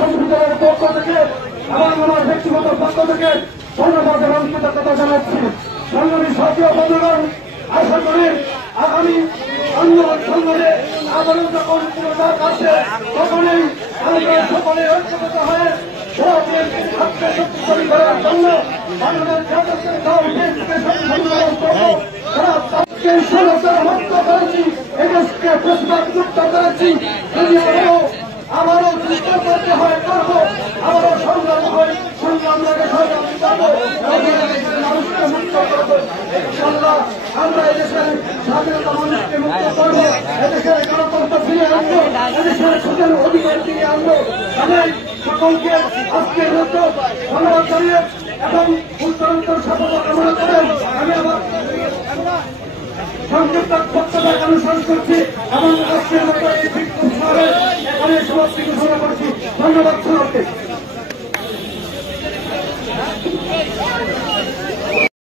সংবিধানের পক্ষ থেকে এবং আমার ব্যক্তিগত পক্ষ থেকে ধন্যবাদ এবং কৃতজ্ঞতা জানাচ্ছি। সংগ্রামী সাথী বন্ধুগণ, আশা করি আগামী আন্দোলন সংগ্রামে আদালত যখন পুনর্বার আসে তখনই আমরা সকলে ঐক্যবদ্ধ হয়ে হাতকে শক্তিশালী করার জন্য বাংলাদেশ জাতীয় দল বিএনপিকে শক্তিশালী করব। মুক্ত করেছি, এদেশকে প্রতিবাদ মুক্ত করেছি। যদি আবারও যুদ্ধ করতে হয় করবো, আবারও সংগ্রাম হয় সংগ্রাম লাগে সংগ্রাম যাবো, মানুষকে মুক্ত করবো। ইনশাআল্লাহ আমরা এদেশের স্বাধীনতা মানুষকে মুক্ত করবো, এদেশের গণতন্ত্র ফিরে আনবো, এদেশের সুযোগ অধিকার ফিরে আনবো। আমি সকলকে আজকের মতো ধন্যবাদ জানিয়ে এবং উত্তরান্তর সফলতা কামনা করেন আমি আমার সংযুক্ত বক্তব্য অনুসরণ করছি এবং আজকের মতো এই বিক্ষোভ এখানে সমাপ্তি ঘোষণা করছি। ধন্যবাদ সবাইকে।